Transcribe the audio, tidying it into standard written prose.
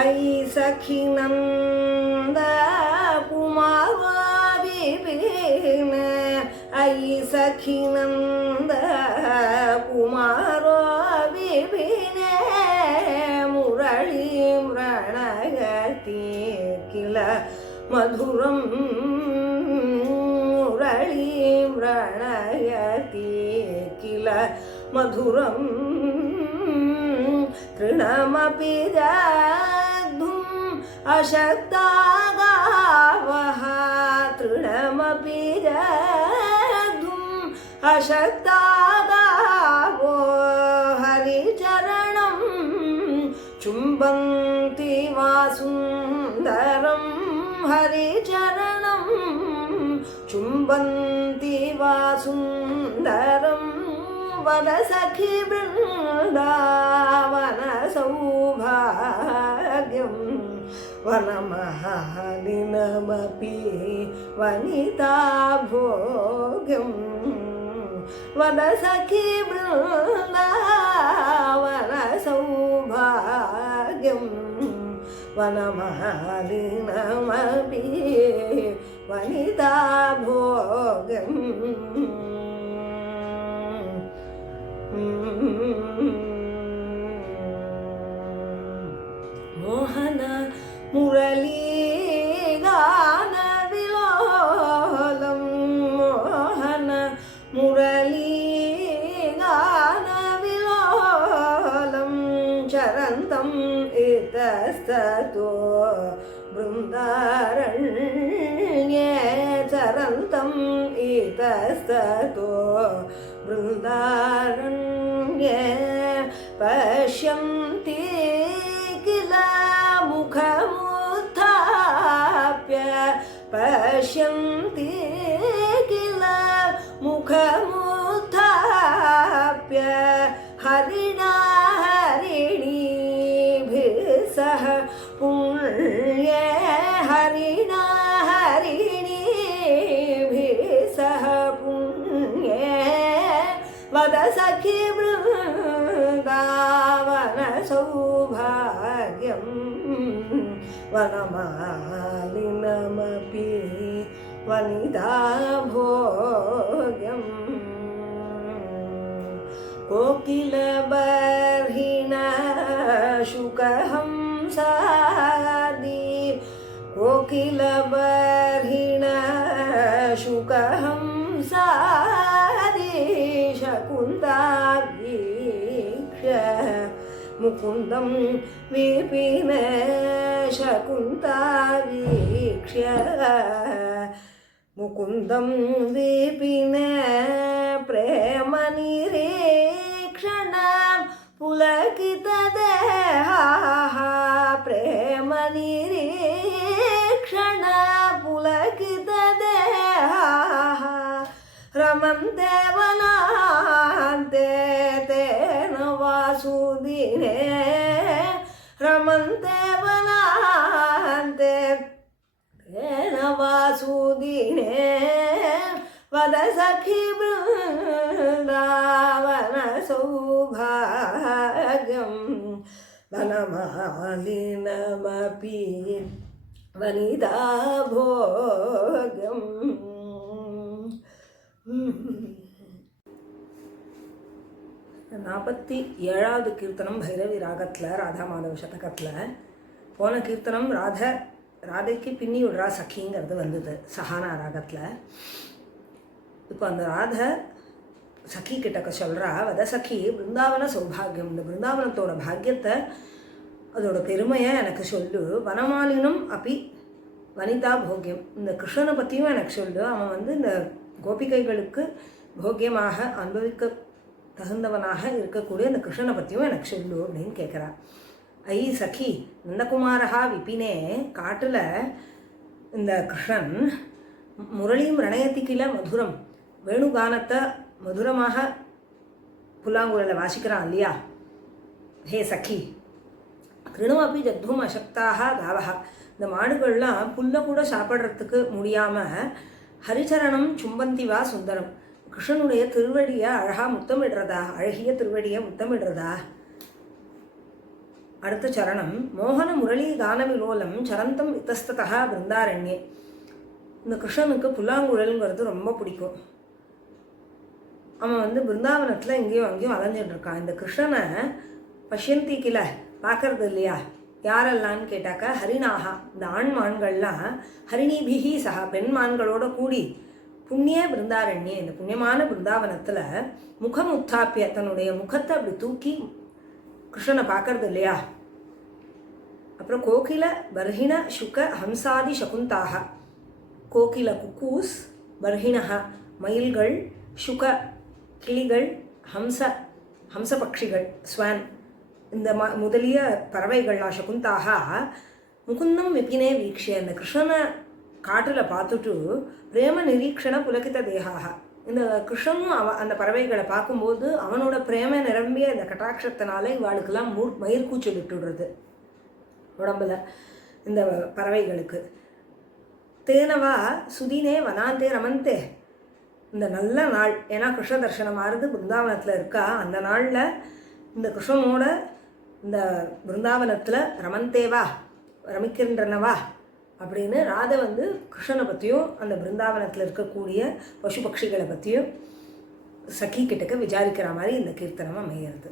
अयि सखी नंद कुमार विपिन अयि सखी नंद कुमार विपिन मुरली मृणयति किल मधुरं मुरली मृणयति किल मधुरं तृणमपि जग्धुम् अशक्ता गावः तृणमपि जग्धुम् अशक्ता गावो हरिचरणं चुम्बन्ति वा सुन्दरं हरिचरणं चुम्बन्ति वा सुन्दरं वद सखी वृन्दावन सौभाग्यं वनमालिनमपि वनिता भोग्यं वद सखी वृन्दावन सौभाग्यं वनमालिनमपि वनिता भोग्यं मोहन मुरली गान विलोलं मोहन मुरली गान विलोलं चरन्तम् इतस्ततो बृन्दारण्ये चरन्तम् इतस्ततो बृन्दारण्ये पश्यन्ति किल मुखमुत्थाप्य पश्यन्ति किल मुखमुत्थाप्य हरिणा हरिणीभिः सह पुण्ये हरिणा हरिणीभिः सह पुण्ये वद सखी वृन्दावन सौभाग्यं वनमालिनमपि वनिता भोग्यं कोकिलबर्हिण शुकहंसादि कोकिलबर्हिण शुकहंसादि शकुन्तावीक्ष्य मुकुन्दं विपिन शकुन्तावीक्ष्य मुकुन्दं विपिन प्रेमनिरीक्षणं पुलकितदेहाः प्रेमनिरीक्षण पुलकितदेहाः रमन्ते वनान्ते तेन वासुदिने रमन्ते वनान्ते तेन वासुदिने वद सखी वृन्दावन सौभाग्यं वनमालिनमपि वनिता भोग्यं 47வது கீர்த்தனம் பைரவி ராகத்தில் ராதா மாதவ சதகத்தில் போன கீர்த்தனம் ராதைக்கு பின்னி விடுறா சகிங்கிறது வந்தது சஹானா ராகத்தில். இப்போ அந்த ராதை சகி கிட்டக்க சொல்கிறா, வத சகி பிருந்தாவன சௌபாகியம், இந்த பிருந்தாவனத்தோட பாக்கியத்தை அதோட பெருமையை எனக்கு சொல்லு. வனமாலினும் அப்படி வனிதா போக்கியம், இந்த கிருஷ்ணனை பற்றியும் எனக்கு சொல்லு. அவன் இந்த கோபிகைகளுக்கு போக்கியமாக அனுபவிக்க தகுந்தவனாக இருக்கக்கூடிய இந்த கிருஷ்ணனை பற்றியும் எனக்கு சொல்லு அப்படின்னு கேட்குறா. ஐ சகி நந்தகுமாரஹா விபினே, காட்டில் இந்த கிருஷ்ணன் முரளியும் ரணயத்திக்கில மதுரம், வேணுகானத்தை மதுரமாக புல்லாங்குழலில் வாசிக்கிறான் இல்லையா. ஹே சகி கிருணமப்பி ஜத்தும் அசக்தாக காவகா, இந்த மாடுகள்லாம் புல்லை கூட சாப்பிட்றதுக்கு முடியாமல் ஹரிச்சரணம் சும்பந்திவா சுந்தரம், கிருஷ்ணனுடைய திருவடியை அழகாக முத்தமிடுறதா, அழகிய திருவடியை முத்தமிடுறதா அடுத்த சரணம் மோகன முரளி கான விலோலம் சரந்தம் இத்தஸ்ததா பிருந்தாரண்யே. இந்த கிருஷ்ணனுக்கு புல்லாங்குழலுங்கிறது ரொம்ப பிடிக்கும். அவன் பிருந்தாவனத்தில் இங்கேயும் அங்கேயும் அலைஞ்சிட்டு இருக்கான். இந்த கிருஷ்ணனை பஷ்யந்தி கில பார்க்கறது இல்லையா யாரெல்லாம்னு கேட்டாக்கா ஹரிணாகா, இந்த ஆண்மான்கள்லாம் ஹரிணிபிகி சகா பெண்மான்களோட கூடி புண்ணிய பிருந்தாரண்யே, இந்த புண்ணியமான பிருந்தாவனத்தில் முகம் உத்தாப்பிய தன்னுடைய முகத்தை அப்படி தூக்கி கிருஷ்ணனை பார்க்கறது இல்லையா. அப்புறம் கோகில பர்ஹிண சுக ஹம்சாதி சகுந்தாக, கோகில குக்கூஸ், பர்ஹிணஹா மயில்கள், சுக கிளிகள், ஹம்ச பட்சிகள் ஸ்வான், இந்த முதலிய பறவைகள்லாம் சகுந்தாக முகுந்தம் விபினே வீக்ஷிய, இந்த கிருஷ்ணனை காட்டில் பார்த்துட்டு பிரேம நிரீக்ஷண புலகித தேகாக, இந்த கிருஷ்ணனும் அந்த பறவைகளை பார்க்கும்போது அவனோட பிரேம நிரம்பிய இந்த கட்டாட்சத்தினால இவாளுக்கெல்லாம் மயிர்கூச்சல் விட்டுடுறது உடம்புல இந்த பறவைகளுக்கு. தேனவா சுதினே வனாந்தே ரமந்தே, இந்த நல்ல நாள், ஏன்னா கிருஷ்ண தர்சனம் ஆறுது பிருந்தாவனத்தில் இருக்கா, அந்த நாளில் இந்த கிருஷ்ணனோட இந்த பிருந்தாவனத்தில் ரமந்தேவா ரமிக்கின்றனவா அப்படின்னு ராதை கிருஷ்ணனை பற்றியும் அந்த பிருந்தாவனத்தில் இருக்கக்கூடிய பசு பட்சிகளை பற்றியும் சఖி கிட்டக்க விசாரிக்கிற மாதிரி இந்த கீர்த்தனம் அமையிறது.